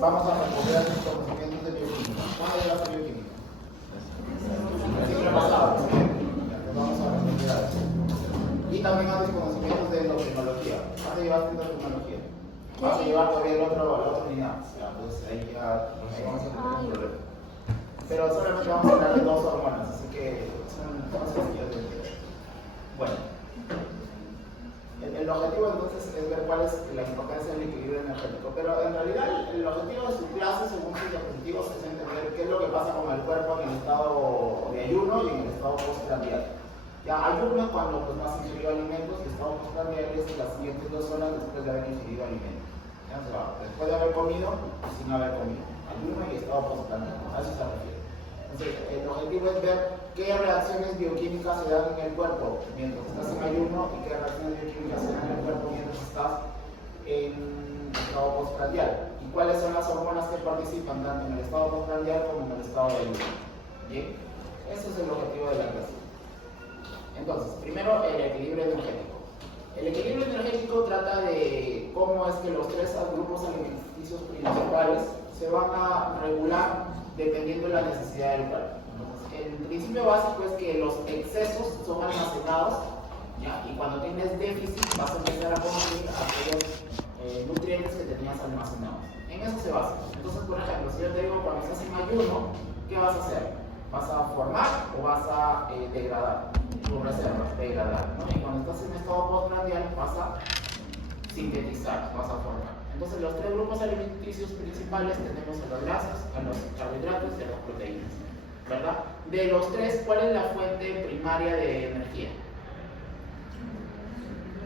vamos a recuperar los conocimientos de bioquímica. ¿Cuándo llegaste a bioquímica? El ciclo pasado, muy bien. Entonces vamos a recuperar eso. Y también a los conocimientos de endocrinología. ¿Cuándo llevaste endocrinología? Vamos a llevar todavía la otra unidad. Entonces ahí ya vamos a tener un problema. Pero solamente vamos a hablar de dos hormonas, así que son sencillas de entender. Bueno, el objetivo entonces es ver cuál es la importancia del equilibrio energético, pero en realidad el objetivo de su clase, según sus objetivos, es entender qué es lo que pasa con el cuerpo en el estado de ayuno y en el estado postprandial. Ya, ayuno es cuando pues, no has ingerido alimentos, y estado postprandial es las siguientes 2 horas después de haber ingerido alimentos. Ya, o sea, después de haber comido y sin haber comido. Ayuno y estado postprandial, a eso se refiere. Entonces, el objetivo es ver qué reacciones bioquímicas se dan en el cuerpo mientras estás en ayuno y qué reacciones bioquímicas se dan en el cuerpo mientras estás en estado postprandial. Y cuáles son las hormonas que participan tanto en el estado postprandial como en el estado de ayuno. Bien, ese es el objetivo de la clase. Entonces, primero el equilibrio energético. El equilibrio energético trata de cómo es que los 3 grupos alimenticios principales se van a regular dependiendo de la necesidad del cuerpo. Entonces, el principio básico es que los excesos son almacenados, ¿ya? Y cuando tienes déficit vas a empezar a consumir aquellos nutrientes que tenías almacenados. En eso se basa. Entonces, por ejemplo, si yo te digo cuando estás en ayuno, ¿qué vas a hacer? ¿Vas a formar o vas a degradar? Tu reserva, degradar, ¿no? Y cuando estás en estado postprandial vas a sintetizar, vas a formar. Entonces los 3 grupos alimenticios principales tenemos a las grasas, a los carbohidratos y a las proteínas, ¿verdad? De los 3, ¿cuál es la fuente primaria de energía?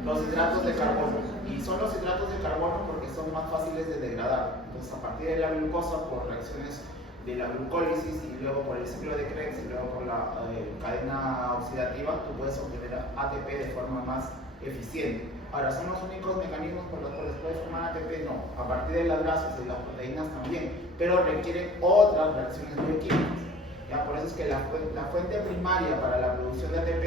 Los hidratos de carbono. Y son los hidratos de carbono porque son más fáciles de degradar. Entonces a partir de la glucosa, por reacciones de la glucólisis y luego por el ciclo de Krebs y luego por la cadena oxidativa, tú puedes obtener ATP de forma más eficiente. Ahora, ¿son los únicos mecanismos por los cuales puedes formar ATP? No. A partir de las grasas y las proteínas también, pero requieren otras reacciones bioquímicas. ¿Ya? Por eso es que la fuente primaria para la producción de ATP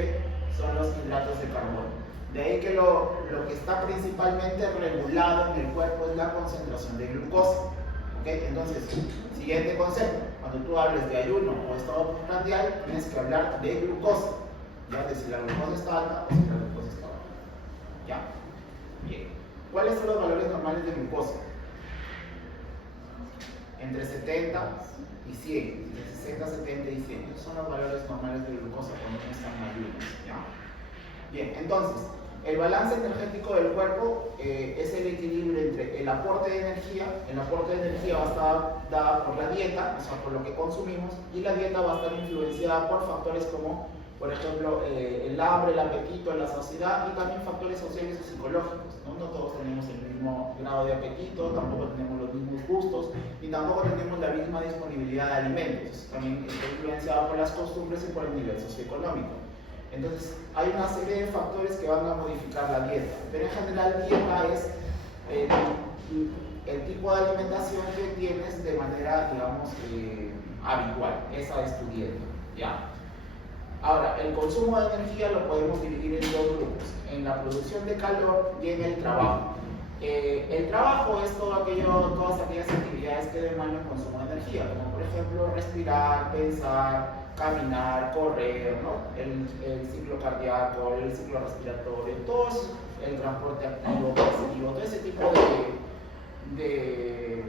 son los hidratos de carbono. De ahí que lo que está principalmente regulado en el cuerpo es la concentración de glucosa. ¿Okay? Entonces, siguiente concepto, cuando tú hables de ayuno o estado postprandial, tienes que hablar de glucosa, ya de si la glucosa está alta o si la glucosa está baja. ¿Ya? Bien. ¿Cuáles son los valores normales de glucosa? Entre 70 y 100, entre 60, 70 y 100. Esos son los valores normales de glucosa cuando uno está en ayuno. ¿Ya? Bien, entonces, el balance energético del cuerpo es el equilibrio entre el aporte de energía. El aporte de energía va a estar dada por la dieta, o sea, por lo que consumimos, y la dieta va a estar influenciada por factores como, por ejemplo, el hambre, el apetito, la saciedad, y también factores sociales o psicológicos, ¿no? No todos tenemos el mismo grado de apetito, tampoco tenemos los mismos gustos, y tampoco tenemos la misma disponibilidad de alimentos. También está influenciada por las costumbres y por el nivel socioeconómico. Entonces, hay una serie de factores que van a modificar la dieta. Pero en general, dieta es el tipo de alimentación que tienes de manera, digamos, habitual. Esa es tu dieta, ¿ya? Ahora, el consumo de energía lo podemos dividir en 2 grupos. En la producción de calor y en el trabajo. El trabajo es todas aquellas actividades que demandan consumo de energía, como por ejemplo respirar, pensar, caminar, correr, ¿no? El ciclo cardíaco, el ciclo respiratorio, todo eso, el transporte activo, pasivo, todo ese tipo de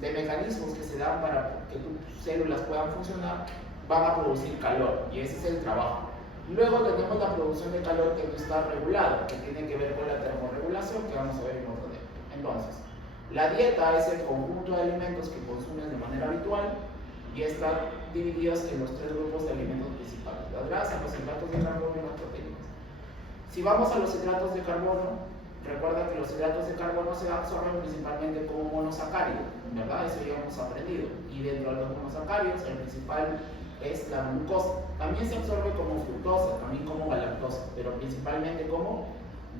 mecanismos que se dan para que tus células puedan funcionar, van a producir calor, y ese es el trabajo. Luego tenemos la producción de calor que no está regulada, que tiene que ver con la termorregulación, que vamos a ver en otro tema. Entonces, la dieta es el conjunto de alimentos que consumes de manera habitual y están divididos en los 3 grupos de alimentos principales: las grasas, los hidratos de carbono y las proteínas. Si vamos a los hidratos de carbono, recuerda que los hidratos de carbono se absorben principalmente como monosacáridos, ¿verdad? Eso ya hemos aprendido. Y dentro de los monosacáridos, el principal es la glucosa. También se absorbe como fructosa, también como galactosa, pero principalmente como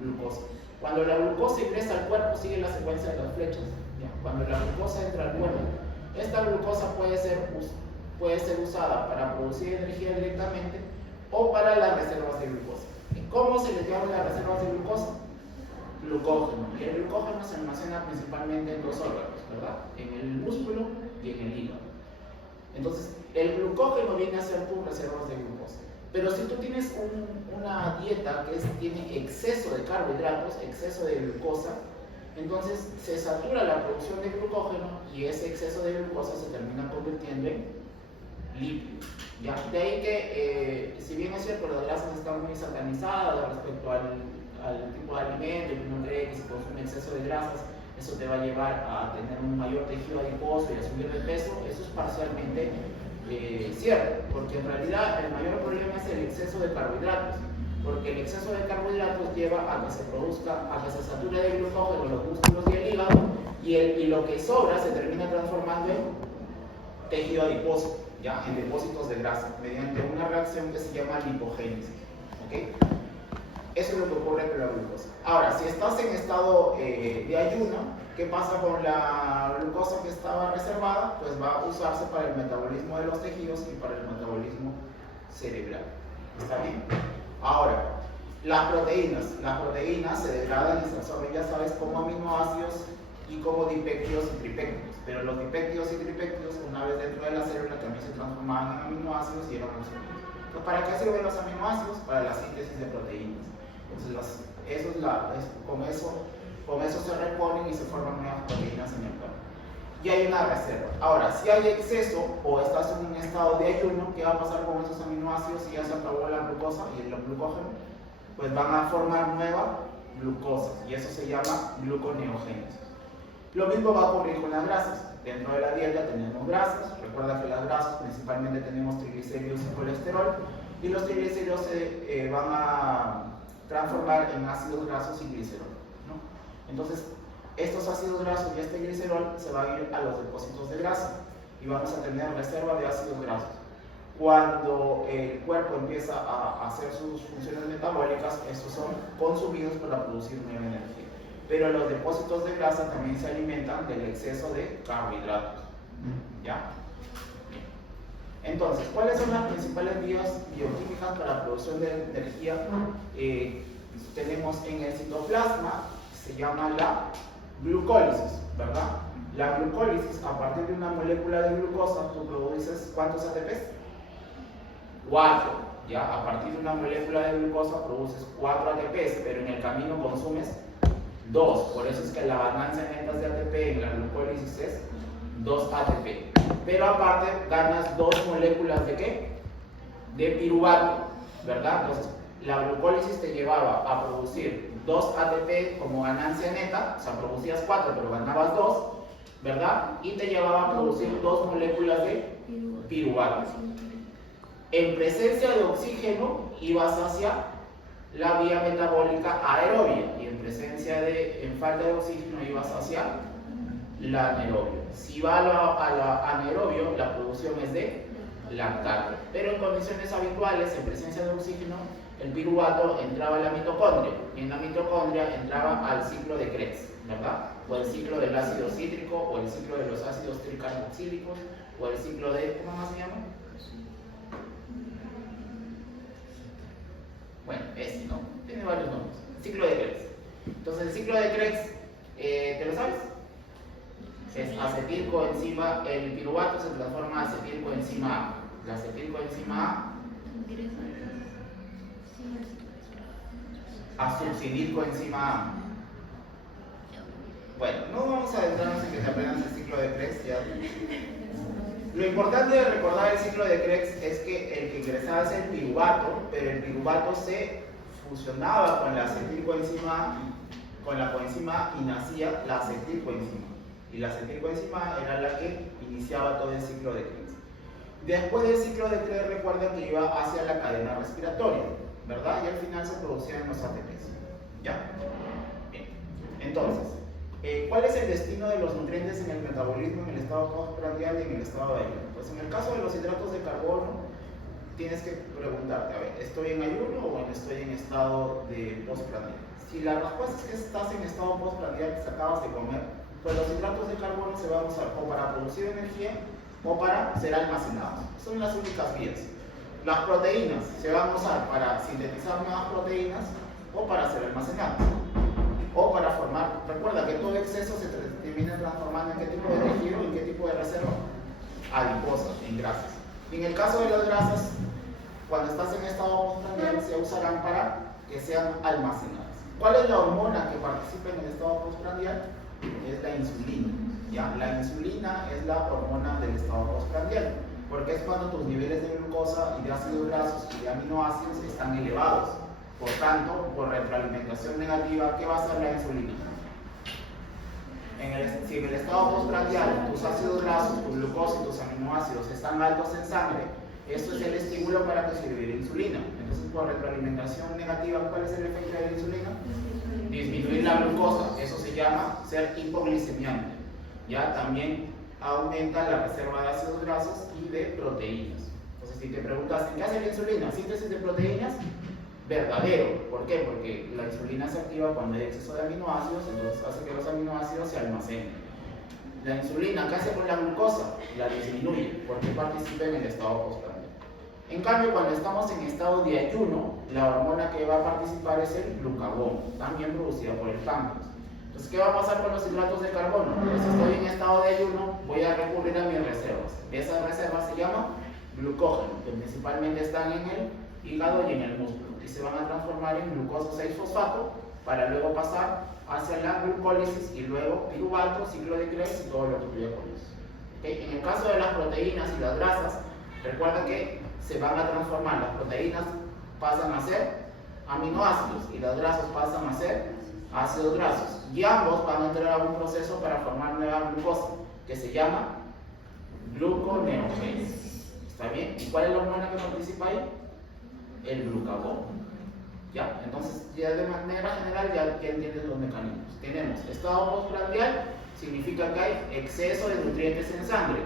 glucosa. Cuando la glucosa ingresa al cuerpo, sigue la secuencia de las flechas. ¿Ya? Cuando la glucosa entra al cuerpo, esta glucosa puede ser usada para producir energía directamente o para las reservas de glucosa. ¿Y cómo se les llama las reservas de glucosa? glucógeno. Y el glucógeno se almacena principalmente en dos órganos, ¿verdad? En el músculo y en el hígado. Entonces, el glucógeno viene a ser tus reservas de glucosa. Pero si tú tienes una dieta que tiene exceso de carbohidratos, exceso de glucosa, entonces se satura la producción de glucógeno y ese exceso de glucosa se termina convirtiendo en lípidos. ¿Ya? De ahí que, si bien es cierto, las grasas están muy satanizadas respecto al tipo de alimento, y uno cree que si consume exceso de grasas, eso te va a llevar a tener un mayor tejido adiposo y a subir de peso, eso es parcialmente cierto, porque en realidad el mayor problema es el exceso de carbohidratos, porque el exceso de carbohidratos lleva a que se produzca, a que se sature de glucógeno los músculos y el hígado, y lo que sobra se termina transformando en tejido adiposo, ¿ya? En depósitos de grasa, mediante una reacción que se llama lipogénesis. ¿Okay? Eso es lo que ocurre con la glucosa. Ahora, si estás en estado de ayuno, ¿qué pasa con la glucosa que estaba reservada? Pues va a usarse para el metabolismo de los tejidos y para el metabolismo cerebral. ¿Está bien? Ahora, las proteínas se degradan y se absorben, ya sabes, como aminoácidos y como dipéptidos y tripéptidos. Pero los dipéptidos y tripéptidos, una vez dentro de la célula, también se transformaban en aminoácidos y eran absorbidos. Entonces, ¿para qué sirven los aminoácidos? Para la síntesis de proteínas. Entonces, con eso se reponen y se forman nuevas proteínas en el cuerpo. Y hay una reserva. Ahora, si hay exceso o estás en un estado de ayuno, ¿qué va a pasar con esos aminoácidos si ya se acabó la glucosa y el glucógeno? Pues van a formar nueva glucosa y eso se llama gluconeogénesis. Lo mismo va a ocurrir con las grasas. Dentro de la dieta tenemos grasas. Recuerda que las grasas principalmente tenemos triglicéridos y colesterol, y los triglicéridos se van a transformar en ácidos grasos y glicerol, ¿no? Entonces, estos ácidos grasos y este glicerol se van a ir a los depósitos de grasa y vamos a tener reserva de ácidos grasos. Cuando el cuerpo empieza a hacer sus funciones metabólicas, estos son consumidos para producir nueva energía. Pero los depósitos de grasa también se alimentan del exceso de carbohidratos. ¿Ya? Bien. Entonces, ¿cuáles son las principales vías bioquímicas para la producción de energía? Tenemos en el citoplasma, se llama la glucólisis, ¿verdad? La glucólisis, a partir de una molécula de glucosa, tú produces ¿cuántos ATPs? 4, ¿ya? A partir de una molécula de glucosa produces 4 ATPs, pero en el camino consumes 2. Por eso es que la ganancia neta de ATP en la glucólisis es 2 ATP. Pero aparte ganas 2 moléculas ¿de qué? De piruvato, ¿verdad? Entonces, la glucólisis te llevaba a producir 2 ATP como ganancia neta, o sea, producías 4 pero ganabas 2, ¿verdad? Y te llevaba a producir 2 moléculas de piruvato. En presencia de oxígeno ibas hacia la vía metabólica aerobia y en falta de oxígeno ibas hacia la anaerobia. Si va a la anaerobio, la producción es de lactato, pero en condiciones habituales, en presencia de oxígeno, el piruvato entraba a la mitocondria y en la mitocondria entraba al ciclo de Krebs, ¿verdad? O el ciclo del ácido cítrico, o el ciclo de los ácidos tricarboxílicos, o el ciclo de, ¿cómo más se llama? Bueno, ¿no? Tiene varios nombres. Ciclo de Krebs. Entonces, el ciclo de Krebs, ¿te lo sabes? Es acetilcoenzima, el piruvato se transforma en acetilcoenzima A. La acetilcoenzima A succinilcoenzima A. Bueno, no vamos a adentrarnos en que te aprendas el ciclo de Krebs. Ya. Lo importante de recordar el ciclo de Krebs es que el que ingresaba es el piruvato, pero el piruvato se fusionaba con la acetilcoenzima A, con la coenzima A, y nacía la acetilcoenzima. Y la acetilcoenzima A era la que iniciaba todo el ciclo de Krebs. Después del ciclo de Krebs, recuerda que iba hacia la cadena respiratoria, ¿verdad? Y al final se producían los ATPs. ¿Ya? Bien. Entonces, ¿cuál es el destino de los nutrientes en el metabolismo, en el estado postprandial y en el estado de ayuno? Pues en el caso de los hidratos de carbono, tienes que preguntarte, a ver, ¿estoy en ayuno o estoy en estado de postprandial? Si la respuesta es que estás en estado postprandial, que acabas de comer, pues los hidratos de carbono se van a usar o para producir energía o para ser almacenados. Son las únicas vías. Las proteínas se van a usar para sintetizar nuevas proteínas o para ser almacenadas. o para formar, recuerda que todo exceso se termina transformando en qué tipo de tejido y en qué tipo de reserva, adiposa, en grasas. Y en el caso de las grasas, cuando estás en estado postprandial, se usarán para que sean almacenadas. ¿Cuál es la hormona que participa en el estado postprandial? Es la insulina. ¿Ya? La insulina es la hormona del estado postprandial, porque es cuando tus niveles de glucosa y de ácidos grasos y de aminoácidos están elevados. Por tanto, por retroalimentación negativa, ¿qué va a hacer la insulina? Si en el estado postprandial tus ácidos grasos, tu glucosa y tus aminoácidos están altos en sangre, esto es el estímulo para que se libere insulina. Entonces, por retroalimentación negativa, ¿cuál es el efecto de la insulina? Disminuir la glucosa. Eso se llama ser hipoglicemiante. Ya también aumenta la reserva de ácidos grasos y de proteínas. Entonces, si te preguntas, ¿qué hace la insulina? ¿Síntesis de proteínas? Verdadero. ¿Por qué? Porque la insulina se activa cuando hay exceso de aminoácidos, entonces hace que los aminoácidos se almacenen. La insulina, ¿qué hace con la glucosa? La disminuye, porque participa en el estado postprandial. En cambio, cuando estamos en estado de ayuno, la hormona que va a participar es el glucagón, también producida por el páncreas. Entonces, ¿qué va a pasar con los hidratos de carbono? Pues si estoy en estado de ayuno, voy a recurrir a mis reservas. Esas reservas se llaman glucógeno, que principalmente están en el hígado y en el músculo, y se van a transformar en glucosa 6-fosfato para luego pasar hacia la glucólisis y luego piruvato, ciclo de Krebs y todo lo que tú ya conoces. ¿Okay? En el caso de las proteínas y las grasas, recuerda que se van a transformar. Las proteínas pasan a ser aminoácidos y las grasas pasan a ser ácidos grasos. Y ambos van a entrar a un proceso para formar nueva glucosa, que se llama gluconeogénesis. ¿Está bien? ¿Y cuál es la hormona que participa ahí? El glucagón. ¿Ya? Entonces, ya de manera general ya entiendes los mecanismos. Tenemos estado postprandial, significa que hay exceso de nutrientes en sangre.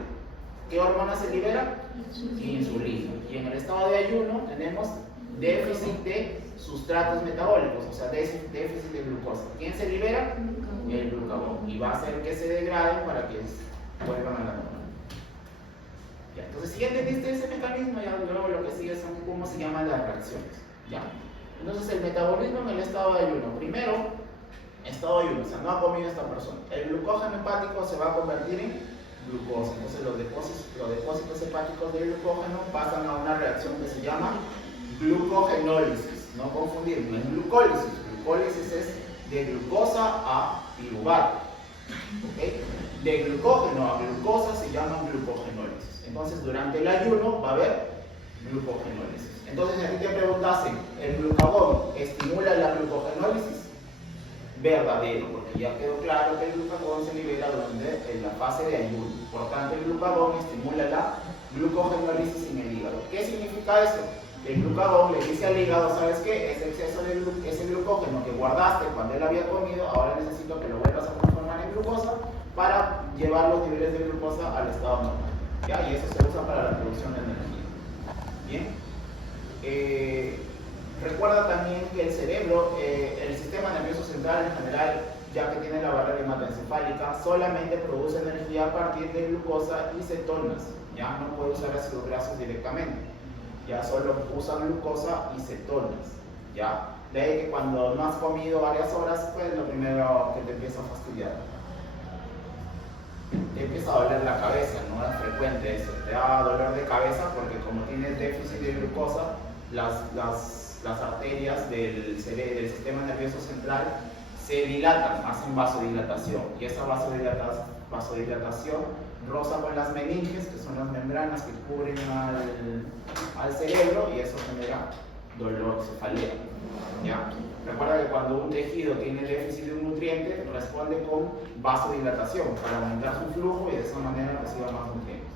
¿Qué hormona se libera? Insulina. Y en el estado de ayuno tenemos déficit de sustratos metabólicos, o sea, déficit de glucosa. ¿Quién se libera? El glucagón. Y va a hacer que se degraden para que vuelvan a la norma. Ya, entonces, si ya entendiste ese mecanismo, ya luego lo que sigue son cómo se llaman las reacciones. ¿Ya? Entonces, el metabolismo en el estado de ayuno. Primero, estado de ayuno, o sea, no ha comido esta persona. El glucógeno hepático se va a convertir en glucosa. Entonces, los depósitos hepáticos de glucógeno pasan a una reacción que se llama glucogenólisis. No confundir, no es glucólisis. Glucólisis es de glucosa a piruvato. ¿Okay? De glucógeno a glucosa se llama glucogenólisis. Entonces, durante el ayuno va a haber glucogenólisis. Entonces, aquí te preguntasen, ¿el glucagón estimula la glucogenólisis? Verdadero, porque ya quedó claro que el glucagón se libera durante la fase de ayuno. Por tanto, el glucagón estimula la glucogenólisis en el hígado. ¿Qué significa eso? Que el glucagón le dice al hígado, ¿sabes qué? Ese exceso de ese glucógeno que guardaste cuando él había comido, ahora necesito que lo vuelvas a transformar en glucosa para llevar los niveles de glucosa al estado normal. ¿Ya? Y eso se usa para la producción de energía. Bien. Recuerda también que el cerebro, el sistema nervioso central en general, ya que tiene la barrera hematoencefálica, solamente produce energía a partir de glucosa y cetonas. Ya no puede usar ácidos grasos directamente. Ya solo usa glucosa y cetonas. Ya. De ahí que cuando no has comido varias horas, pues lo primero que te empieza a fastidiar. Te empieza a doler la cabeza, no es frecuente eso. Te da dolor de cabeza porque como tienes déficit de glucosa, las arterias del sistema nervioso central se dilatan, hacen vasodilatación, y esa vasodilatación roza con las meninges, que son las membranas que cubren al cerebro, y eso genera dolor, cefalea. ¿Ya? Recuerda que cuando un tejido tiene déficit de un nutriente, responde con vasodilatación para aumentar su flujo y de esa manera reciba más nutrientes.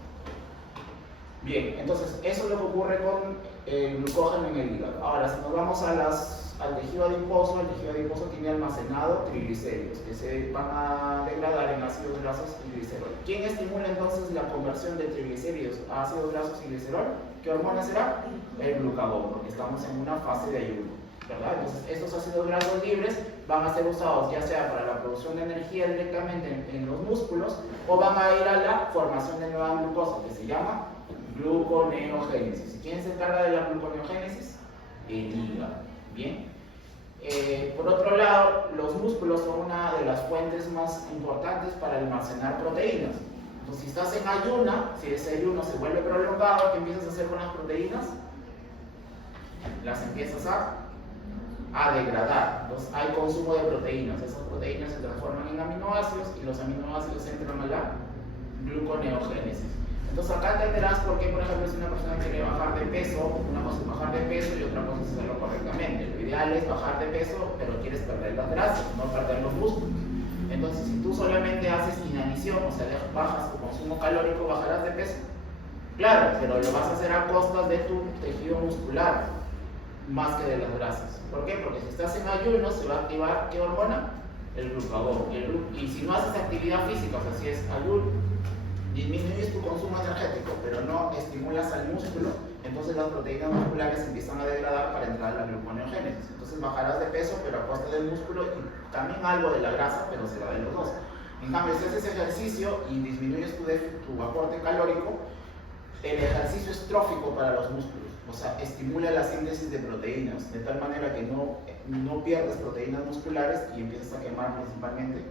Bien, entonces eso es lo que ocurre con el glucógeno en el hígado. Ahora, si nos vamos al tejido adiposo, el tejido adiposo tiene almacenado triglicéridos que se van a degradar en ácidos grasos y glicerol. ¿Quién estimula entonces la conversión de triglicéridos a ácidos grasos y glicerol? ¿Qué hormona será? El glucagón, porque estamos en una fase de ayuno, ¿verdad? Entonces, estos ácidos grasos libres van a ser usados ya sea para la producción de energía directamente en los músculos, o van a ir a la formación de nueva glucosa, que se llama gluconeogénesis. ¿Quién se encarga de la gluconeogénesis? El hígado. Bien. Por otro lado, los músculos son una de las fuentes más importantes para almacenar proteínas. Entonces, si estás en ayuna, si ese ayuno se vuelve prolongado, ¿qué empiezas a hacer con las proteínas? Las empiezas a degradar. Entonces, hay consumo de proteínas. Esas proteínas se transforman en aminoácidos y los aminoácidos entran a la gluconeogénesis. Entonces, acá entenderás por qué, por ejemplo, si una persona quiere bajar de peso, una cosa es bajar de peso y otra cosa es hacerlo correctamente. Lo ideal es bajar de peso, pero quieres perder las grasas, no perder los músculos. Entonces, si tú solamente haces inanición, o sea, bajas tu consumo calórico, bajarás de peso. Claro, pero lo vas a hacer a costas de tu tejido muscular, más que de las grasas. ¿Por qué? Porque si estás en ayuno, se va a activar, ¿qué hormona? El glucagón. Y si no haces actividad física, o sea, si es ayuno, disminuyes tu consumo energético, pero no estimulas al músculo, entonces las proteínas musculares empiezan a degradar para entrar a la gluconeogénesis. Entonces bajarás de peso, pero a costa del músculo y también algo de la grasa, pero será de los dos. En cambio, si haces ejercicio y disminuyes tu aporte calórico, el ejercicio es trófico para los músculos, o sea, estimula la síntesis de proteínas, de tal manera que no pierdes proteínas musculares y empiezas a quemar principalmente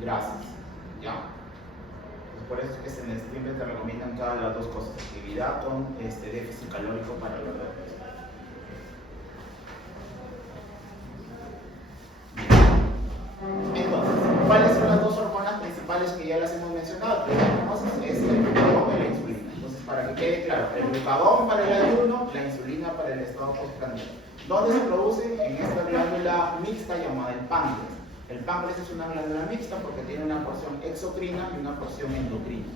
grasas, ¿ya? Por eso es que siempre te recomiendan cada las dos cosas, actividad con déficit calórico para lograr peso. Entonces, ¿cuáles son las dos hormonas principales que ya las hemos mencionado? Es el glucagón y la insulina. Entonces, para que quede claro, el glucagón para el ayuno, la insulina para el estado postprandial. ¿Dónde se producen? En esta glándula mixta llamada el páncreas. El páncreas es una glándula mixta porque tiene una porción exocrina y una porción endocrina.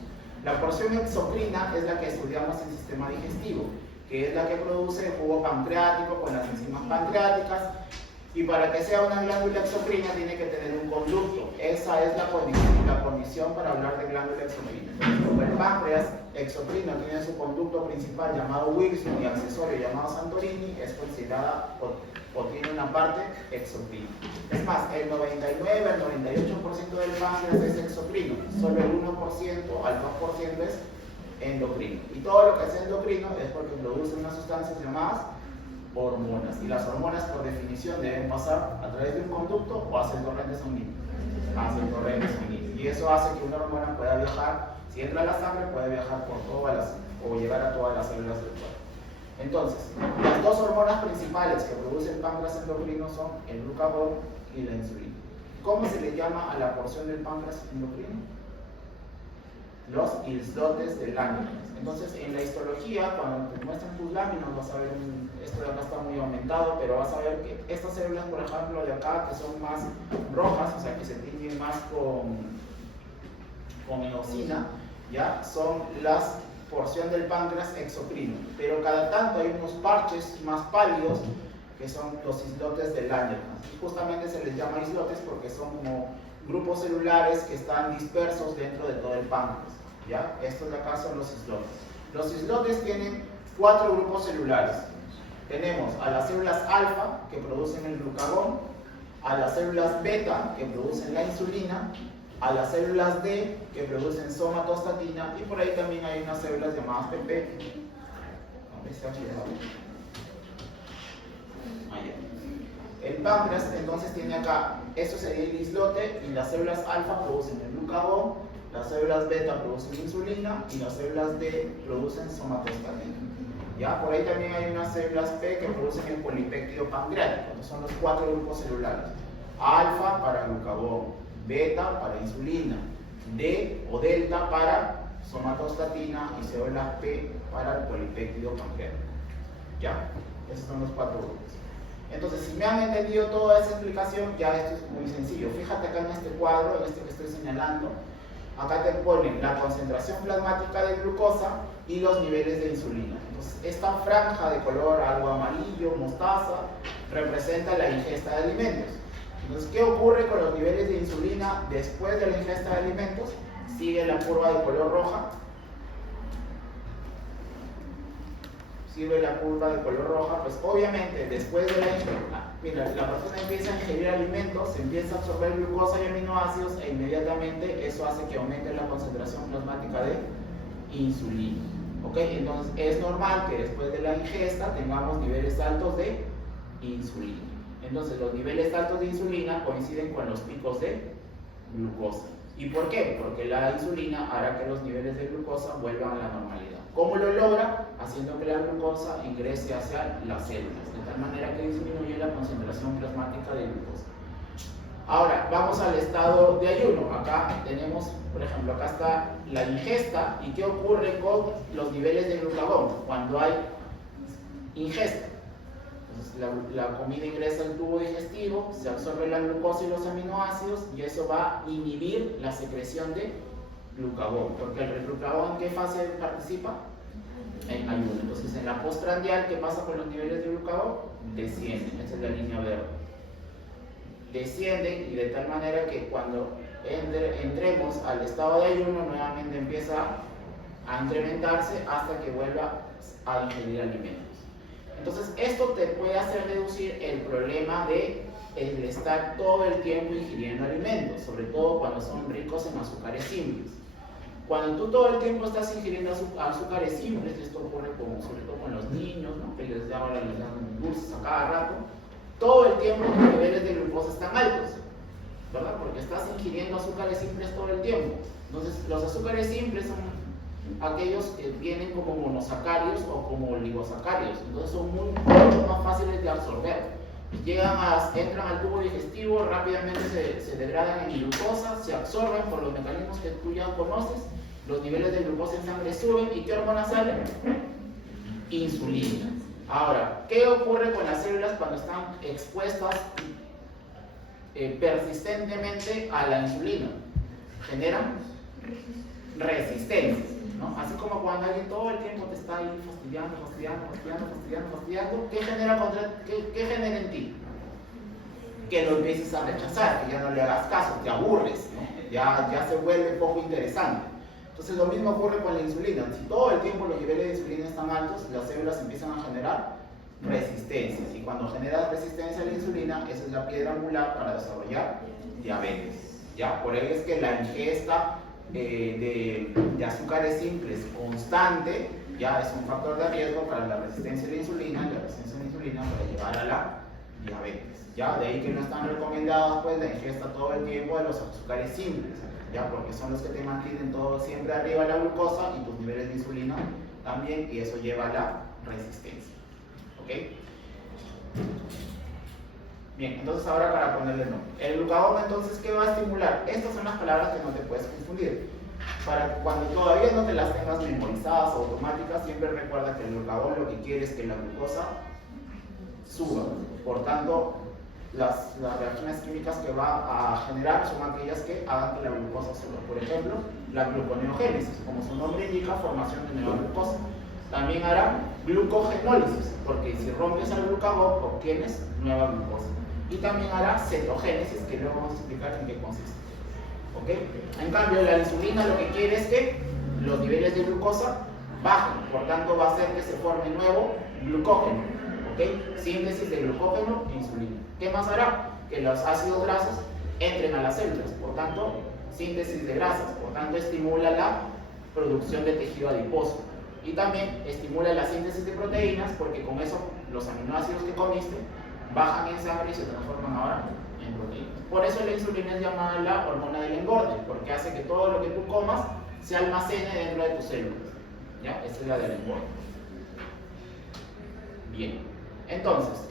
La porción exocrina es la que estudiamos en sistema digestivo, que es la que produce el jugo pancreático con las enzimas pancreáticas, y para que sea una glándula exocrina tiene que tener un conducto. Esa es la condición para hablar de glándula exocrina. Entonces, como el páncreas exocrino tiene su conducto principal llamado Wilson y accesorio llamado Santorini, es considerada o tiene una parte exocrina. Es más, el 99 al 98% del páncreas es exocrino, solo el 1% al 2% es endocrino. Y todo lo que es endocrino es porque produce unas sustancias llamadas hormonas. Y las hormonas, por definición, deben pasar a través de un conducto o hacia el torrente sanguíneo. Hacia el torrente sanguíneo. Y eso hace que una hormona pueda viajar, si entra a la sangre, puede viajar por o llegar a todas las células del cuerpo. Entonces, las dos hormonas principales que produce el páncreas endocrino son el glucagón y la insulina. ¿Cómo se le llama a la porción del páncreas endocrino? Los islotes de láminas. Entonces, en la histología, cuando te muestran tus láminas, vas a ver, esto de acá está muy aumentado, pero vas a ver que estas células, por ejemplo, de acá, que son más rojas, o sea, que se tiñen más con eosina, ¿ya? Son las porción del páncreas exocrino, pero cada tanto hay unos parches más pálidos que son los islotes de Langerhans. Y justamente se les llama islotes porque son como grupos celulares que están dispersos dentro de todo el páncreas, ¿ya? Estos de acá son los islotes. Los islotes tienen 4 grupos celulares. Tenemos a las células alfa, que producen el glucagón, a las células beta, que producen la insulina, a las células D, que producen somatostatina, y por ahí también hay unas células llamadas PP. El páncreas entonces tiene acá, esto sería el islote, y las células alfa producen el glucagón, las células beta producen insulina y las células D producen somatostatina. ¿Ya? Por ahí también hay unas células P que producen el polipéptido pancreático, que son los 4 grupos celulares. Alfa para glucagón, beta para insulina, D o delta para somatostatina y célula P para el polipéptido pancreático. ¿Ya? Esos son los 4 grupos. Entonces, si me han entendido toda esa explicación, ya esto es muy sencillo. Fíjate acá en este cuadro, en este que estoy señalando, acá te ponen la concentración plasmática de glucosa y los niveles de insulina. Entonces, esta franja de color algo amarillo, mostaza, representa la ingesta de alimentos. Entonces, ¿qué ocurre con los niveles de insulina después de la ingesta de alimentos? Sigue la curva de color roja. Sigue la curva de color roja, pues obviamente después de la ingesta, mira, la persona empieza a ingerir alimentos, se empieza a absorber glucosa y aminoácidos e inmediatamente eso hace que aumente la concentración plasmática de insulina. ¿Ok? Entonces es normal que después de la ingesta tengamos niveles altos de insulina. Entonces los niveles altos de insulina coinciden con los picos de glucosa. ¿Y por qué? Porque la insulina hará que los niveles de glucosa vuelvan a la normalidad. ¿Cómo lo logra? Haciendo que la glucosa ingrese hacia las células, de tal manera que disminuye la concentración plasmática de glucosa. Ahora, vamos al estado de ayuno. Acá tenemos, por ejemplo, acá está la ingesta. ¿Y qué ocurre con los niveles de glucagón cuando hay ingesta? Entonces, la comida ingresa al tubo digestivo, se absorbe la glucosa y los aminoácidos, y eso va a inhibir la secreción de glucagón, porque el glucagón, ¿en qué fase participa? En ayuno. Entonces, en la postprandial, ¿qué pasa con los niveles de glucagón? Descienden. Esa es la línea verde. Descienden, y de tal manera que cuando entremos al estado de ayuno, nuevamente empieza a incrementarse hasta que vuelva a ingerir alimentos. Entonces, esto te puede hacer deducir el problema de el estar todo el tiempo ingiriendo alimentos, sobre todo cuando son ricos en azúcares simples. Cuando tú todo el tiempo estás ingiriendo azúcares simples, esto ocurre sobre todo con los niños, ¿no? Que ahora les dan dulces a cada rato, todo el tiempo los niveles de glucosa están altos, ¿verdad? Porque estás ingiriendo azúcares simples todo el tiempo. Entonces, los azúcares simples son aquellos que vienen como monosacáridos o como oligosacáridos, entonces son mucho más fáciles de absorber. Entran al tubo digestivo, rápidamente se degradan en glucosa, se absorben por los mecanismos que tú ya conoces, los niveles de glucosa en sangre suben, ¿y qué hormona sale? Insulina. Ahora, ¿qué ocurre con las células cuando están expuestas persistentemente a la insulina? Generan resistencia, ¿no? Así como cuando alguien todo el tiempo te está ahí fastidiando, ¿qué genera en ti? Que lo empieces a rechazar, que ya no le hagas caso, te aburres, ¿no? Ya se vuelve poco interesante. Entonces lo mismo ocurre con la insulina. Si todo el tiempo los niveles de insulina están altos, las células empiezan a generar resistencias, y cuando generas resistencia a la insulina, esa es la piedra angular para desarrollar diabetes. ¿Ya? Por ello es que la ingesta de azúcares simples constante ya es un factor de riesgo para la resistencia a la insulina, y la resistencia a la insulina para llevar a la diabetes. ¿Ya? De ahí que no están recomendadas pues la ingesta todo el tiempo de los azúcares simples, ¿ya? Porque son los que te mantienen todo siempre arriba la glucosa y tus niveles de insulina también, y eso lleva a la resistencia. ¿Ok? Bien, entonces ahora para ponerle nombre. El glucagón, entonces, ¿qué va a estimular? Estas son las palabras que no te puedes confundir. Para que cuando todavía no te las tengas memorizadas o automáticas, siempre recuerda que el glucagón lo que quiere es que la glucosa suba. Por tanto, las reacciones químicas que va a generar son aquellas que hagan que la glucosa suba. Por ejemplo, la gluconeogénesis, como su nombre indica, formación de nueva glucosa. También hará glucogenólisis, porque si rompes el glucagón, obtienes nueva glucosa. Y también hará cetogénesis, que luego vamos a explicar en qué consiste. ¿Ok? En cambio, la insulina lo que quiere es que los niveles de glucosa bajen, por tanto va a hacer que se forme nuevo glucógeno. ¿Ok? Síntesis de glucógeno e insulina. ¿Qué más hará? Que los ácidos grasos entren a las células, por tanto, síntesis de grasas, por tanto, estimula la producción de tejido adiposo. Y también estimula la síntesis de proteínas, porque con eso los aminoácidos que comiste bajan en sangre y se transforman ahora en proteínas. Por eso la insulina es llamada la hormona del engorde, porque hace que todo lo que tú comas se almacene dentro de tus células. ¿Ya? Esta es la del engorde. Bien. Entonces,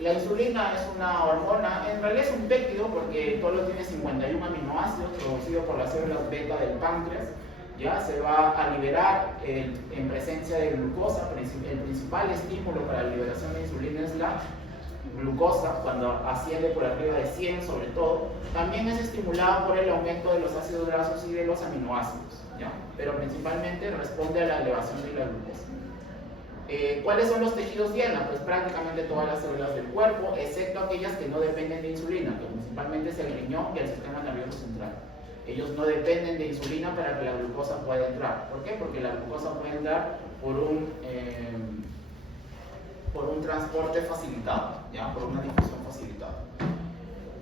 la insulina es una hormona, en realidad es un péptido porque solo tiene 51 aminoácidos producidos por las células beta del páncreas. Ya se va a liberar en presencia de glucosa. El principal estímulo para la liberación de insulina es la glucosa, cuando asciende por arriba de 100 sobre todo. También es estimulada por el aumento de los ácidos grasos y de los aminoácidos, ¿ya? Pero principalmente responde a la elevación de la glucosa. ¿Cuáles son los tejidos diana? Pues prácticamente todas las células del cuerpo, excepto aquellas que no dependen de insulina, que principalmente es el riñón y el sistema nervioso central. Ellos no dependen de insulina para que la glucosa pueda entrar. ¿Por qué? Porque la glucosa puede entrar por un transporte facilitado, ¿ya? Por una difusión facilitada.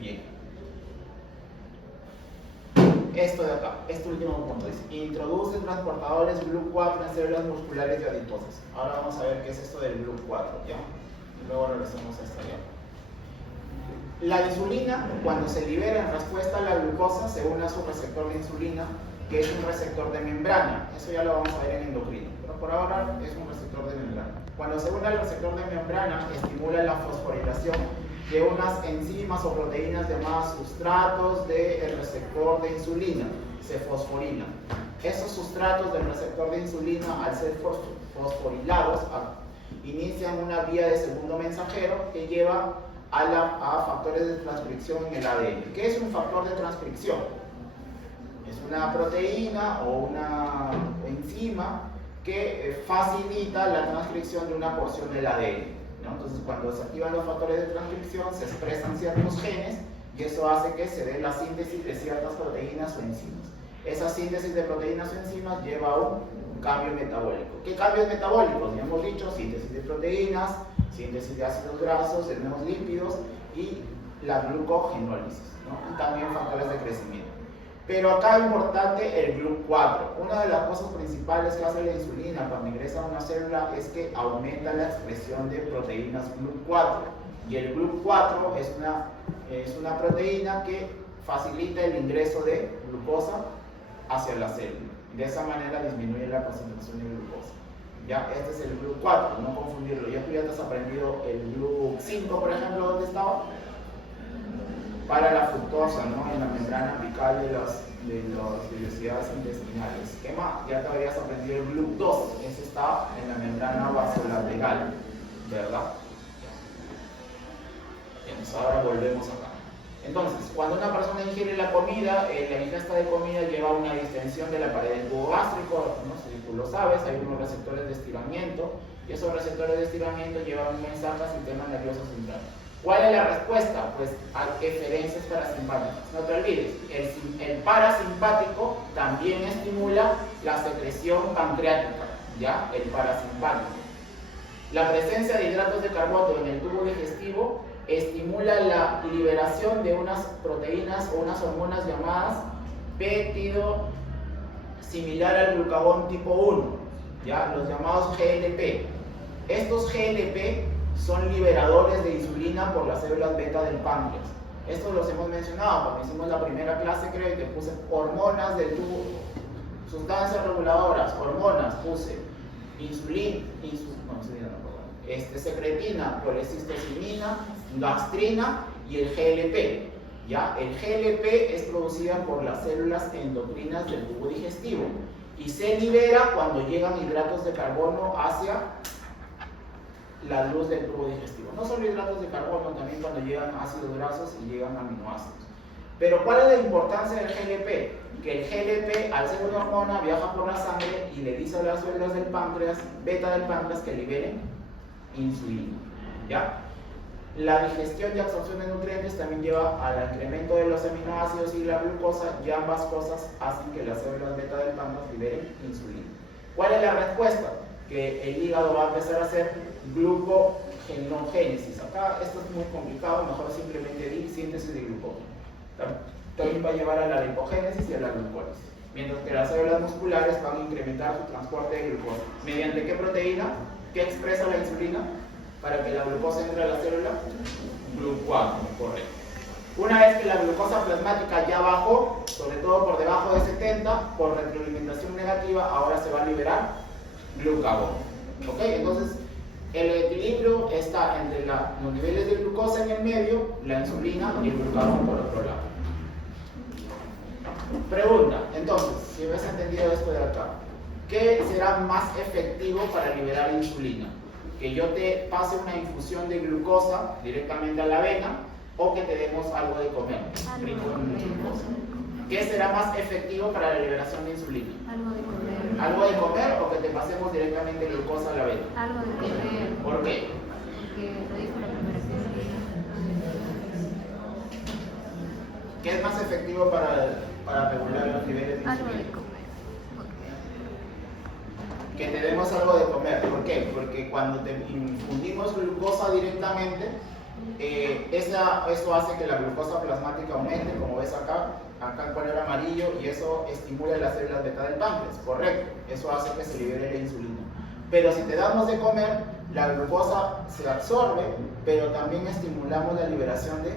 Bien. Esto de acá, este último punto dice: introduce transportadores GLUT4 en células musculares y adiposas. Ahora vamos a ver qué es esto del GLUT4, ¿ya? Y luego regresamos a esta ya. La insulina, cuando se libera en respuesta a la glucosa, se une a su receptor de insulina, que es un receptor de membrana. Eso ya lo vamos a ver en endocrino, pero por ahora es un receptor de membrana. Cuando se une al receptor de membrana, estimula la fosforilación de unas enzimas o proteínas llamadas sustratos del receptor de insulina. Se fosforilan. Esos sustratos del receptor de insulina, al ser fosforilados, inician una vía de segundo mensajero que lleva a factores de transcripción en el ADN. ¿Qué es un factor de transcripción? Es una proteína o una enzima que facilita la transcripción de una porción del ADN, ¿no? Entonces, cuando se activan los factores de transcripción, se expresan ciertos genes y eso hace que se dé la síntesis de ciertas proteínas o enzimas. Esa síntesis de proteínas o enzimas lleva a un cambio metabólico. ¿Qué cambios metabólicos? Ya hemos dicho, síntesis de proteínas, síntesis de ácidos grasos, de nuevos lípidos y la glucogenólisis, ¿no? Y también factores de crecimiento. Pero acá es importante el GLUT4. Una de las cosas principales que hace la insulina cuando ingresa a una célula es que aumenta la expresión de proteínas GLUT4. Y el GLUT4 es una proteína que facilita el ingreso de glucosa hacia la célula. De esa manera disminuye la concentración de glucosa. ¿Ya? Este es el GLUT4, no confundirlo. Ya tú ya te has aprendido el GLUT5, por ejemplo, ¿dónde estaba? Para la fructosa, ¿no? En la membrana apical de las vellosidades intestinales. ¿Qué más? Ya te habrías aprendido el GLUT2, ese está en la membrana vasolateral, ¿verdad? Bien, ahora volvemos acá. Entonces, cuando una persona ingiere la comida, la ingesta de comida lleva a una distensión de la pared del tubo gástrico, ¿no? Si tú lo sabes, hay unos receptores de estiramiento, y esos receptores de estiramiento llevan un mensaje al sistema nervioso central. ¿Cuál es la respuesta? Pues hay eferencias parasimpáticas. No te olvides, el parasimpático también estimula la secreción pancreática, ¿ya? El parasimpático. La presencia de hidratos de carbono en el tubo digestivo estimula la liberación de unas proteínas o unas hormonas llamadas péptido similar al glucagón tipo 1, ¿ya? Los llamados GLP. Estos GLP son liberadores de insulina por las células beta del páncreas. Estos los hemos mencionado cuando hicimos la primera clase, creo que puse hormonas del tubo, sustancias reguladoras, hormonas, puse insulina, secretina, colecistocinina, gastrina y el GLP. ¿Ya? El GLP es producida por las células endocrinas del tubo digestivo y se libera cuando llegan hidratos de carbono hacia la luz del tubo digestivo. No solo hidratos de carbono, también cuando llegan ácidos grasos y llegan aminoácidos. Pero ¿cuál es la importancia del GLP? Que el GLP, al ser una hormona, viaja por la sangre y le dice a las células del páncreas, beta del páncreas, que liberen insulina. ¿Ya? La digestión y absorción de nutrientes también lleva al incremento de los aminoácidos y la glucosa, y ambas cosas hacen que las células beta del páncreas liberen insulina. ¿Cuál es la respuesta? Que el hígado va a empezar a hacer glucogenogénesis. Acá esto es muy complicado, mejor simplemente di síntesis de glucógeno. También va a llevar a la lipogénesis y a la glucólisis. Mientras que las células musculares van a incrementar su transporte de glucosa. ¿Mediante qué proteína? ¿Qué expresa la insulina para que la glucosa entre a la célula? GLUT4, correcto. Una vez que la glucosa plasmática ya bajó, sobre todo por debajo de 70, por retroalimentación negativa, ahora se va a liberar glucagón. ¿Ok? Entonces, el equilibrio está entre los niveles de glucosa en el medio, la insulina y el glucagón por otro lado. Pregunta, entonces, si me has entendido esto de acá, ¿qué será más efectivo para liberar insulina? ¿Que yo te pase una infusión de glucosa directamente a la vena o que te demos algo de comer? ¿Qué será más efectivo para la liberación de insulina? Algo de comer. ¿Algo de comer o que te pasemos directamente glucosa a la vena? Algo de comer. ¿Por qué? Porque lo dijo la primera vez. ¿Qué es más efectivo para regular los niveles de Algo de insulina? comer. Que te demos algo de comer. ¿Por qué? Porque cuando te infundimos glucosa directamente, eso hace que la glucosa plasmática aumente, como ves acá en color amarillo, y eso estimula las células beta del páncreas, correcto. Eso hace que se libere la insulina. Pero si te damos de comer, la glucosa se absorbe, pero también estimulamos la liberación de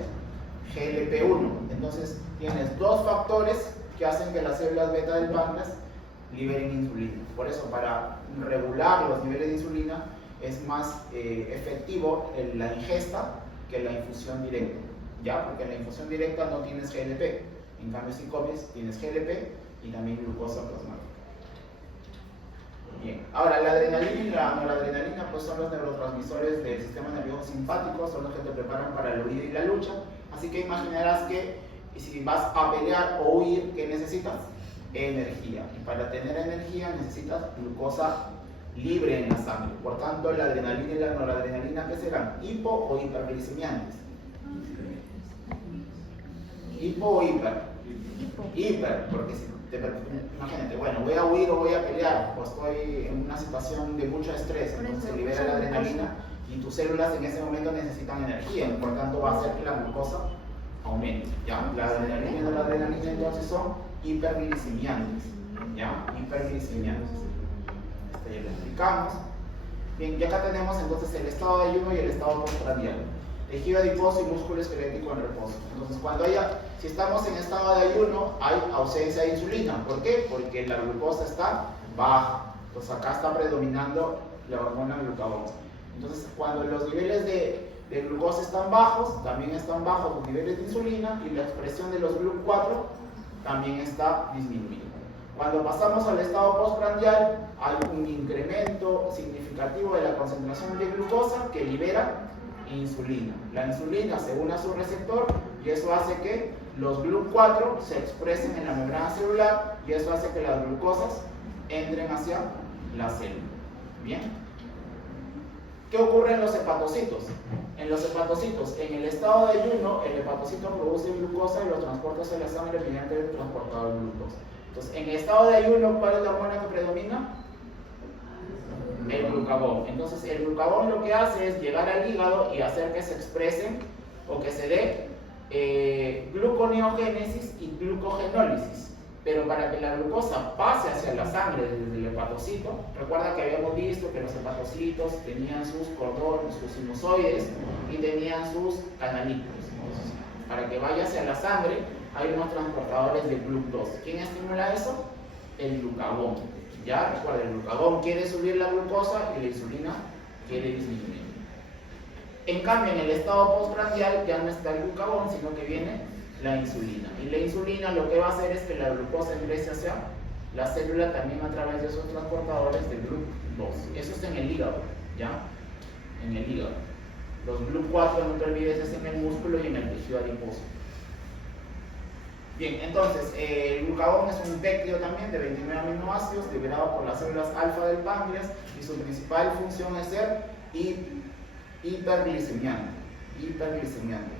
GLP-1. Entonces tienes dos factores que hacen que las células beta del páncreas liberen insulina. Por eso, para regular los niveles de insulina es más efectivo la ingesta que la infusión directa, ¿ya? Porque en la infusión directa no tienes GLP. En cambio, si comes, tienes GLP y también glucosa plasmática. Bien, ahora la adrenalina y la noradrenalina pues son los neurotransmisores del sistema nervioso simpático, son los que te preparan para el huida y la lucha. Así que imaginarás que si vas a pelear o huir, ¿qué necesitas? Energía. Y para tener energía necesitas glucosa libre en la sangre. Por tanto, la adrenalina y la noradrenalina, ¿qué serán? ¿Hipo o hiperglicemiantes? ¿Hipo o hiper? Hiper, porque si imagínate, bueno, voy a huir o voy a pelear, o estoy en una situación de mucho estrés, entonces se libera la adrenalina y tus células en ese momento necesitan energía, por lo tanto va a hacer que la glucosa aumente, ¿ya? La adrenalina y la adrenalina entonces son hiperglicemiantes, ¿ya? Hiperglicemiantes. Esto ya lo explicamos. Bien, y acá tenemos entonces el estado de ayuno y el estado postprandial. Tejido adiposo y músculo esquelético en reposo. Entonces, si estamos en estado de ayuno, hay ausencia de insulina. ¿Por qué? Porque la glucosa está baja. Entonces, acá está predominando la hormona glucagón. Entonces, cuando los niveles de glucosa están bajos, también están bajos los niveles de insulina y la expresión de los GLUT4 también está disminuida. Cuando pasamos al estado postprandial, hay un incremento significativo de la concentración de glucosa que libera insulina. La insulina se une a su receptor y eso hace que los GLUT4 se expresen en la membrana celular y eso hace que las glucosas entren hacia la célula. ¿Bien? ¿Qué ocurre en los hepatocitos? En los hepatocitos, en el estado de ayuno, el hepatocito produce glucosa y lo transporta hacia la sangre mediante el transportador de glucosa. Entonces, en el estado de ayuno, ¿cuál es la hormona que predomina? El glucagón. Entonces, el glucagón lo que hace es llegar al hígado y hacer que se expresen o que se dé gluconeogénesis y glucogenólisis. Pero para que la glucosa pase hacia la sangre desde el hepatocito, recuerda que habíamos visto que los hepatocitos tenían sus cordones, sus sinusoides y tenían sus canalitos. Entonces, para que vaya hacia la sangre, hay unos transportadores de GLUT2. ¿Quién estimula eso? El glucagón. Ya, recuerda, el glucagón quiere subir la glucosa y la insulina quiere disminuir. En cambio, en el estado postprandial ya no está el glucagón, sino que viene la insulina. Y la insulina lo que va a hacer es que la glucosa ingrese hacia la célula también a través de esos transportadores de GLUT2. Eso está en el hígado, ¿ya? En el hígado. Los GLUT4, no te olvides, es en el músculo y en el tejido adiposo. Bien, entonces, el glucagón es un péptido también de 29 aminoácidos liberado por las células alfa del páncreas y su principal función es ser hiperglicemiante.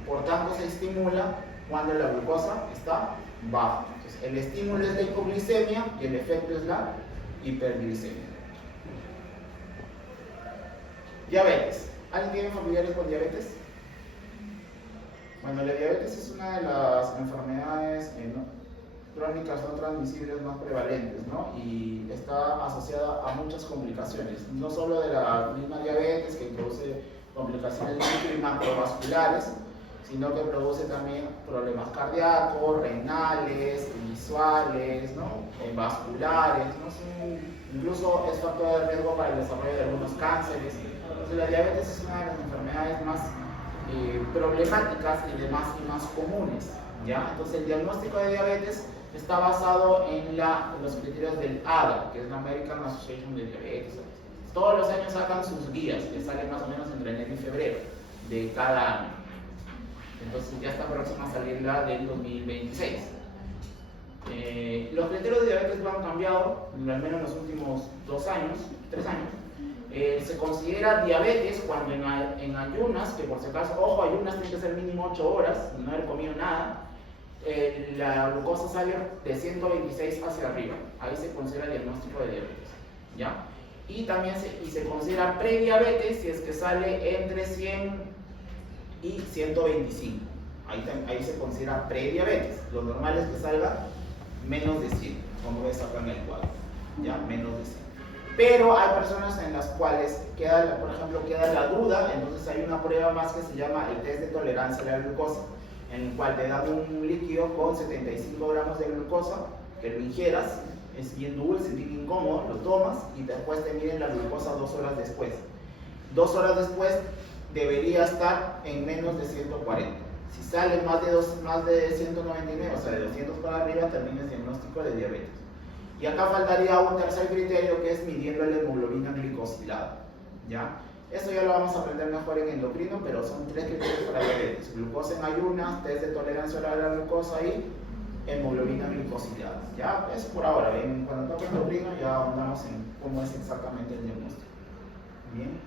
Por tanto, se estimula cuando la glucosa está baja. Entonces, el estímulo es la hipoglicemia y el efecto es la hiperglicemia. Diabetes. ¿Alguien tiene familiares con diabetes? Bueno, la diabetes es una de las enfermedades crónicas no transmisibles más prevalentes, ¿no? Y está asociada a muchas complicaciones, no solo de la misma diabetes que produce complicaciones micro y macrovasculares, sino que produce también problemas cardíacos, renales, visuales, ¿no? Vasculares, ¿no? Incluso es factor de riesgo para el desarrollo de algunos cánceres. Entonces, la diabetes es una de las enfermedades más problemáticas y de más comunes, ¿ya? Entonces, el diagnóstico de diabetes está basado en los criterios del ADA, que es la American Association de Diabetes. Todos los años sacan sus guías, que salen más o menos entre enero y febrero de cada año. Entonces ya está próxima a salir la del 2026. Los criterios de diabetes lo han cambiado, al menos en los últimos 3 años. Se considera diabetes cuando en ayunas, que por si acaso, ojo, ayunas tiene que ser mínimo 8 horas, no haber comido nada, la glucosa sale de 126 hacia arriba. Ahí se considera diagnóstico de diabetes, ¿ya? Y también se considera prediabetes si es que sale entre 100 y 125. Ahí se considera prediabetes. Lo normal es que salga menos de 100, como ves acá en el cuadro, ¿ya? Menos de 100. Pero hay personas en las cuales por ejemplo, queda la duda, entonces hay una prueba más que se llama el test de tolerancia a la glucosa. en el cual te dan un líquido con 75 gramos de glucosa, que lo ingieras, es bien dulce, bien incómodo, lo tomas y después te miden la glucosa 2 horas después. 2 horas después debería estar en menos de 140. Si sale más de 199, o sea, de 200 para arriba, termina el diagnóstico de diabetes. Y acá faltaría un tercer criterio, que es midiendo la hemoglobina glicosilada, ¿ya? Esto ya lo vamos a aprender mejor en endocrino, pero son 3 criterios para diabetes: glucosa en ayunas, test de tolerancia oral a la glucosa y hemoglobina glicosilada. ¿Ya? Eso por ahora. Cuando toque endocrino ya ahondamos en cómo es exactamente el diagnóstico. Bien.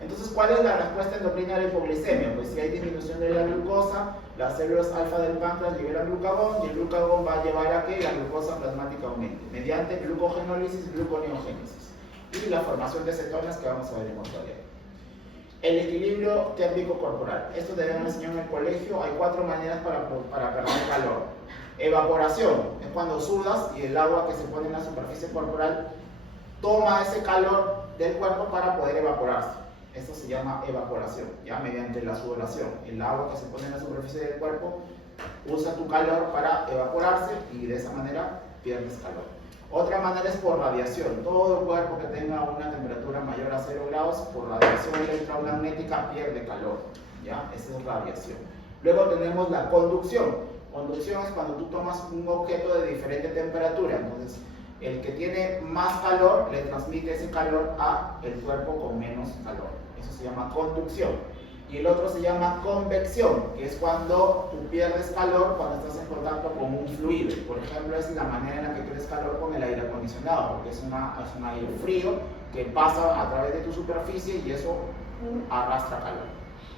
Entonces, ¿cuál es la respuesta endocrina a la hipoglicemia? Pues si hay disminución de la glucosa, las células alfa del páncreas liberan glucagón, y el glucagón va a llevar a que la glucosa plasmática aumente mediante glucogenólisis, gluconeogénesis y la formación de cetonas, que vamos a ver en otro día. El equilibrio térmico corporal. Esto te deben enseñar en el colegio. Hay 4 maneras para perder calor. Evaporación es cuando sudas y el agua que se pone en la superficie corporal toma ese calor del cuerpo para poder evaporarse. Esto se llama evaporación, ya mediante la sudoración. El agua que se pone en la superficie del cuerpo usa tu calor para evaporarse y de esa manera pierdes calor. Otra manera es por radiación. Todo el cuerpo que tenga una temperatura mayor a 0 grados, por radiación electromagnética pierde calor, ¿ya? Esa es radiación. Luego tenemos la conducción. Conducción es cuando tú tomas un objeto de diferente temperatura. Entonces, el que tiene más calor le transmite ese calor al cuerpo con menos calor. Eso se llama conducción. Y el otro se llama convección, que es cuando tú pierdes calor cuando estás en contacto con un fluido. Por ejemplo, es la manera en la que pierdes calor con el aire acondicionado, porque es un aire frío que pasa a través de tu superficie y eso arrastra calor.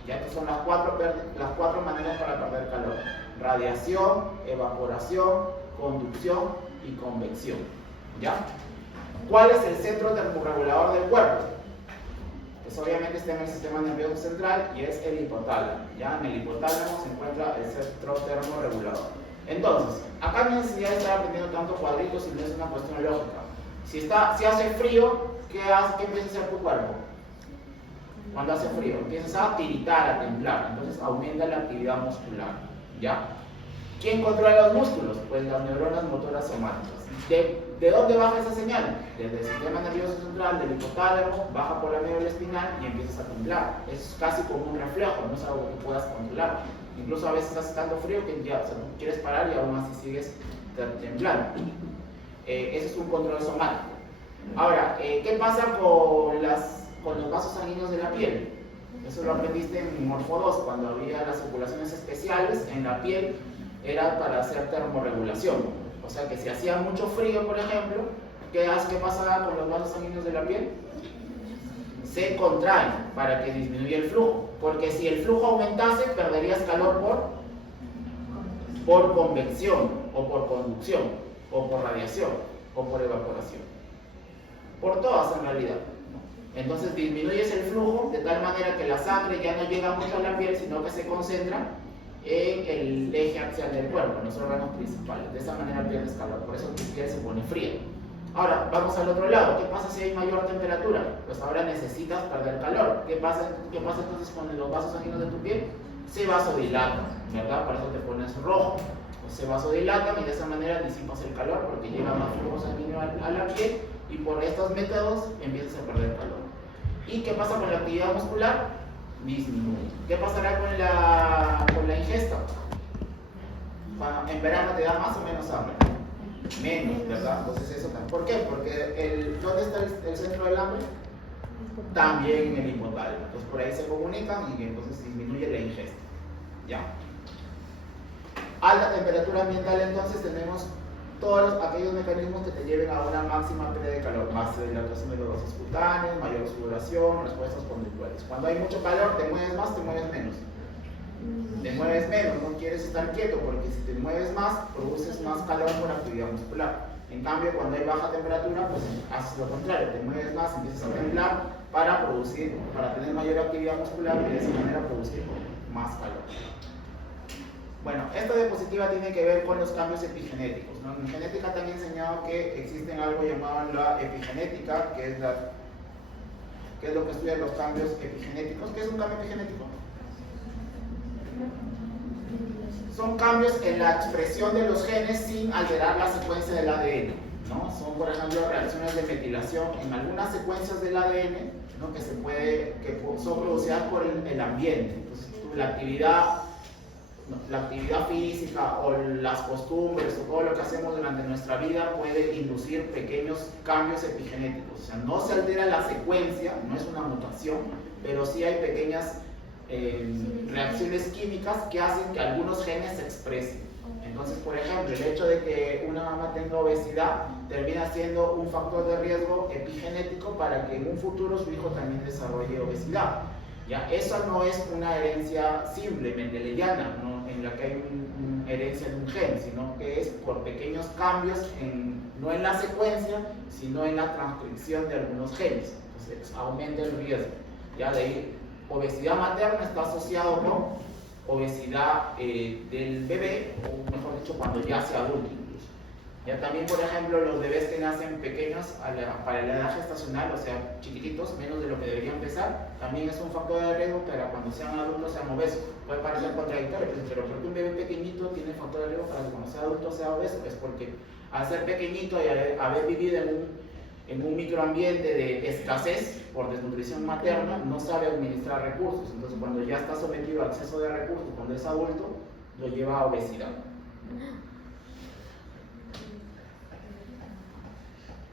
Ya que son las cuatro maneras para perder calor: radiación, evaporación, conducción y convección. ¿Ya? ¿Cuál es el centro termorregulador del cuerpo? Pues obviamente está en el sistema nervioso central y es el hipotálamo. Ya en el hipotálamo se encuentra el centro termorregulador. Entonces, acá no hay necesidad de estar aprendiendo tanto cuadritos, si no es una cuestión lógica. Si hace frío, ¿qué empieza a hacer tu cuerpo? Cuando hace frío, empiezas a tiritar, a temblar, entonces aumenta la actividad muscular. ¿Ya? ¿Quién controla los músculos? Pues las neuronas motoras somáticas. ¿De dónde baja esa señal? Desde el sistema nervioso central, del hipotálamo, baja por la médula espinal y empiezas a temblar. Es casi como un reflejo, no es algo que puedas controlar. Incluso a veces hace tanto frío que ya, tú quieres parar y aún así sigues temblando. Ese es un control somático. Ahora, ¿qué pasa con los vasos sanguíneos de la piel? Eso lo aprendiste en Morfo 2, cuando había las circulaciones especiales en la piel, era para hacer termorregulación. O sea que si hacía mucho frío, por ejemplo, ¿qué pasaba con los vasos sanguíneos de la piel? Se contraen para que disminuya el flujo. Porque si el flujo aumentase, perderías calor por convección, o por conducción, o por radiación, o por evaporación. Por todas en realidad. Entonces disminuyes el flujo de tal manera que la sangre ya no llega mucho a la piel, sino que se concentra en el eje axial del cuerpo, en los órganos principales. De esa manera pierdes calor, por eso tu piel se pone fría. Ahora, vamos al otro lado. ¿Qué pasa si hay mayor temperatura? Pues ahora necesitas perder calor. ¿Qué pasa entonces con los vasos sanguíneos de tu piel? Se vasodilatan, ¿verdad? Por eso te pones rojo. Pues se vasodilatan y de esa manera disipas el calor porque llega más flujo sanguíneo a la piel y por estos métodos empiezas a perder calor. ¿Y qué pasa con la actividad muscular? Disminuye. ¿Qué pasará con la ingesta? En verano te da más o menos hambre. Menos, ¿verdad? Entonces eso también. ¿Por qué? Porque ¿dónde está el centro del hambre? También en el hipotálamo. Entonces por ahí se comunican y entonces disminuye la ingesta. ¿Ya? Alta temperatura ambiental, entonces tenemos todos aquellos mecanismos que te lleven a una máxima pérdida de calor: más dilatación de los vasos cutáneos, mayor sudoración, respuestas conductuales. Cuando hay mucho calor, te mueves más, te mueves menos. Te mueves menos, no quieres estar quieto, porque si te mueves más, produces más calor por actividad muscular. En cambio, cuando hay baja temperatura, pues haces lo contrario, te mueves más, empiezas a temblar para tener mayor actividad muscular y de esa manera producir más calor. Bueno, esta diapositiva tiene que ver con los cambios epigenéticos, ¿no? En genética te han enseñado que existen algo llamado la epigenética, que es lo que estudia los cambios epigenéticos. ¿Qué es un cambio epigenético? son cambios en la expresión de los genes sin alterar la secuencia del ADN, ¿no? Son, por ejemplo, reacciones de metilación en algunas secuencias del ADN, ¿no? que son producidas por el ambiente. Entonces, la actividad física o las costumbres o todo lo que hacemos durante nuestra vida puede inducir pequeños cambios epigenéticos. O sea, no se altera la secuencia, no es una mutación, pero sí hay pequeñas reacciones químicas que hacen que algunos genes se expresen. Entonces, por ejemplo, el hecho de que una mamá tenga obesidad termina siendo un factor de riesgo epigenético para que en un futuro su hijo también desarrolle obesidad. ¿Ya? Eso no es una herencia simple, mendeliana, ¿no? En la que hay una herencia de un gen, sino que es por pequeños cambios, no en la secuencia, sino en la transcripción de algunos genes. Entonces, aumenta el riesgo. ¿Ya? De ahí, obesidad materna está asociado con obesidad del bebé, o mejor dicho, cuando ya sea adulto incluso. Ya también, por ejemplo, los bebés que nacen pequeños para la edad gestacional, o sea, chiquititos, menos de lo que deberían pesar, también es un factor de riesgo para cuando sean adultos sean obesos. Puede parecer contradictorio, pero ¿por qué un bebé pequeñito tiene factor de riesgo para que cuando sea adulto sea obeso? Es porque al ser pequeñito y haber vivido en un microambiente de escasez por desnutrición materna, no sabe administrar recursos. Entonces, cuando ya está sometido a exceso de recursos, cuando es adulto, lo lleva a obesidad.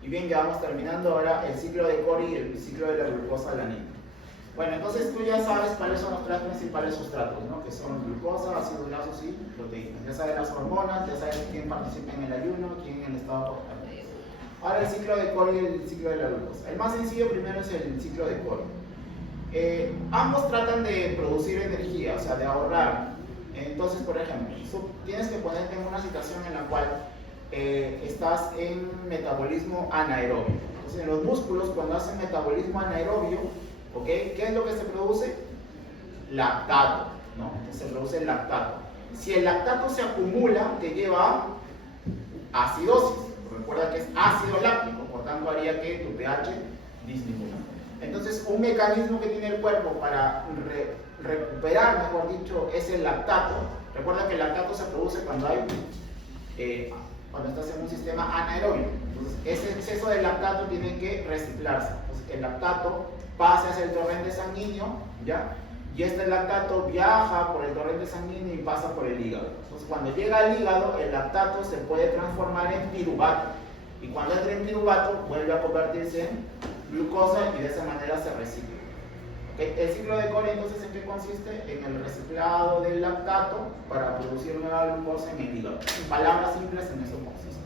Y bien, ya vamos terminando ahora el ciclo de Cori y el ciclo de la glucosa alanina. Bueno, entonces tú ya sabes cuáles son los tres principales sustratos, ¿no? Que son glucosa, ácidos grasos y proteínas. Ya sabes las hormonas, ya sabes quién participa en el ayuno, quién en el estado postprandial. Ahora el ciclo de Cori y el ciclo de la glucosa. El más sencillo primero es el ciclo de Cori. Ambos tratan de producir energía, o sea, de ahorrar. Entonces, por ejemplo, tienes que ponerte en una situación en la cual estás en metabolismo anaerobio. Entonces, en los músculos, cuando hacen metabolismo anaerobio, ¿ok? ¿Qué es lo que se produce? Lactato, ¿no? Se produce el lactato. Si el lactato se acumula, te lleva a acidosis. Recuerda que es ácido láctico, por tanto haría que tu pH disminuya. Entonces, un mecanismo que tiene el cuerpo para recuperar, mejor dicho, es el lactato. Recuerda que el lactato se produce cuando estás en un sistema anaerobio. Entonces, ese exceso de lactato tiene que reciclarse. Entonces, el lactato pasa hacia el torrente sanguíneo, ¿ya? Y este lactato viaja por el torrente sanguíneo y pasa por el hígado. Entonces, cuando llega al hígado, el lactato se puede transformar en piruvato. Y cuando entra en piruvato, vuelve a convertirse en glucosa y de esa manera se recicla. ¿Okay? El ciclo de Cori, entonces, ¿en qué consiste? En el reciclado del lactato para producir nueva glucosa en el hígado. En palabras simples, en eso consiste.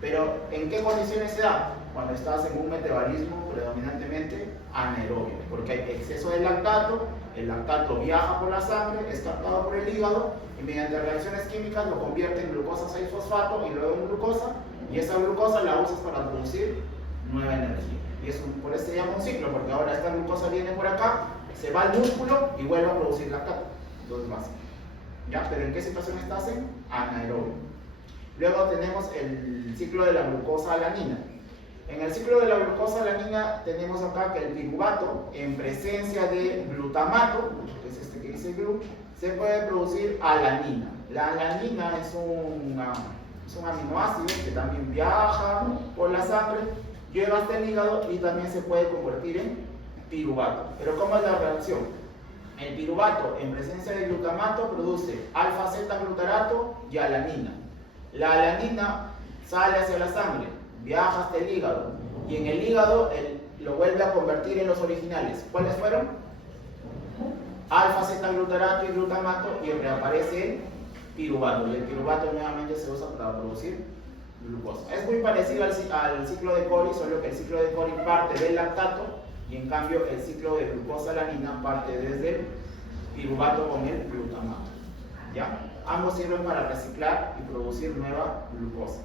Pero, ¿en qué condiciones se da? Cuando estás en un metabolismo predominantemente anaerobio, porque hay exceso de lactato, el lactato viaja por la sangre, es captado por el hígado y mediante reacciones químicas lo convierte en glucosa 6-fosfato y luego en glucosa, y esa glucosa la usas para producir nueva energía. Y por eso se llama un ciclo, porque ahora esta glucosa viene por acá, se va al músculo y vuelve a producir lactato. Entonces más. ¿Ya? Pero ¿en qué situación estás? En anaerobio. Luego tenemos el ciclo de la glucosa alanina. En el ciclo de la glucosa alanina tenemos acá que el piruvato, en presencia de glutamato, que es este que dice glu, se puede producir alanina. La alanina es un aminoácido que también viaja por la sangre, llega hasta el hígado y también se puede convertir en piruvato. Pero ¿cómo es la reacción? El piruvato, en presencia de glutamato, produce alfa-zeta-glutarato y alanina. La alanina sale hacia la sangre, viaja hasta el hígado y en el hígado lo vuelve a convertir en los originales. ¿Cuáles fueron? Alfa-zeta-glutarato y glutamato, y reaparece el piruvato, y el piruvato nuevamente se usa para producir glucosa. Es muy parecido al ciclo de Cori, solo que el ciclo de Cori parte del lactato y en cambio el ciclo de glucosa alanina parte desde el piruvato con el glutamato. ¿Ya? Ambos sirven para reciclar y producir nueva glucosa.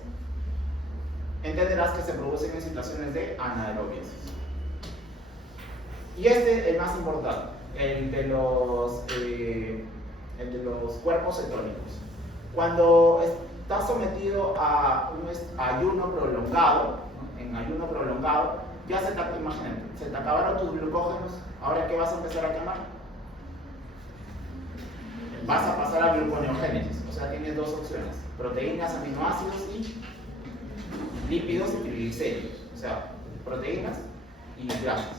Entenderás que se producen en situaciones de anaerobias. Y el más importante, el de los cuerpos cetónicos. Cuando estás sometido a un ayuno prolongado, ¿no? En ayuno prolongado, ya imagínate, se te acabaron tus glucógenos, ¿ahora qué vas a empezar a quemar? vas a pasar a gluconeogénesis. O sea, tienes dos opciones: proteínas, aminoácidos y lípidos y triglicéridos. O sea, proteínas y grasas.